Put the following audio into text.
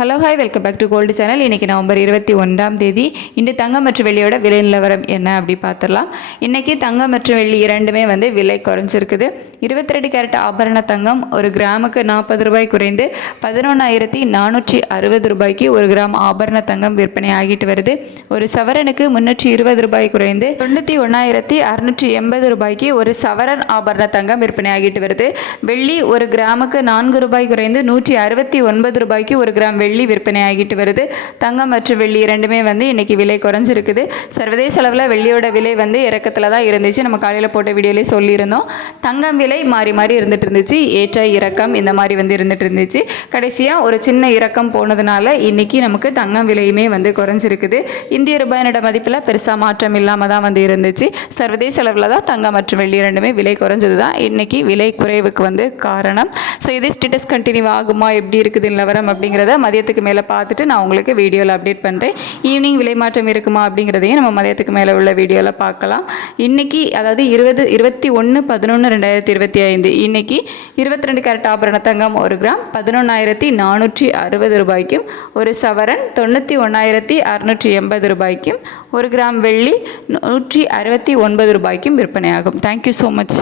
Hello hi welcome back to gold channel. இன்றைக்கி November 21ஆம் தேதி. இன்று தங்கம் மற்றும் வெள்ளியோட விலை நிலவரம் என்ன அப்படி பார்த்துடலாம். இன்றைக்கி தங்கம் மற்றும் வெள்ளி இரண்டுமே விலை குறைஞ்சிருக்குது. 22 கேரட் ஆபரண தங்கம் ஒரு கிராமுக்கு 40 ரூபாய் குறைந்து 11,460 ரூபாய்க்கு ஒரு கிராம் ஆபரண தங்கம் விற்பனை ஆகிட்டு வருது. ஒரு சவரனுக்கு 320 ரூபாய் குறைந்து 91,680 ரூபாய்க்கு ஒரு சவரன் ஆபரண தங்கம் விற்பனை ஆகிட்டு வருது. வெள்ளி ஒரு கிராமுக்கு 4 ரூபாய் குறைந்து 169 ரூபாய்க்கு ஒரு கிராம் வெள்ளி விற்பனை ஆகிட்டு வருது. தங்கம் மற்றும் வெள்ளி இரண்டுமே இன்னைக்கு விலை குறைஞ்சிருக்குது. சர்வதேச அளவில் வெள்ளியோட விலை இறக்கத்தில் தான் இருந்துச்சு. நம்ம காலையில் போட்ட வீடியோலேயே சொல்லியிருந்தோம். தங்கம் விலை மாறி மாறி இருந்துட்டு இருந்துச்சு. ஏற்ற இறக்கம் இந்த மாதிரி இருந்துட்டு இருந்துச்சு. கடைசியாக ஒரு சின்ன இறக்கம் போனதுனால இன்னைக்கு நமக்கு தங்கம் விலையுமே குறைஞ்சிருக்குது. இந்திய ரூபாயினோட மதிப்பில் பெருசாக மாற்றம் இல்லாமல் தான் இருந்துச்சு. சர்வதேச அளவில் தான் தங்கம் மற்றும் வெள்ளி இரண்டுமே விலை குறைஞ்சது தான் இன்னைக்கு விலை குறைவுக்கு காரணம். ஸோ இது ஸ்டேட்டஸ் கண்டினியூ ஆகுமா, எப்படி இருக்குது நிலவரம் அப்படிங்கிறத மதியத்துக்கு மேலே பார்த்துட்டு நான் உங்களுக்கு வீடியோவில் அப்டேட் பண்ணுறேன். ஈவினிங் விலை மாற்றம் இருக்குமா அப்படிங்கிறதையும் நம்ம மதியத்துக்கு மேலே உள்ள வீடியோவில் பார்க்கலாம். இன்றைக்கி அதாவது 21/11/2025 இன்றைக்கி 22 கேரட் ஆபரண தங்கம் ஒரு கிராம் 11,460 ரூபாய்க்கும், ஒரு சவரன் 91,680 ரூபாய்க்கும், ஒரு கிராம் வெள்ளி 169 ரூபாய்க்கும் விற்பனையாகும். Thank you so much.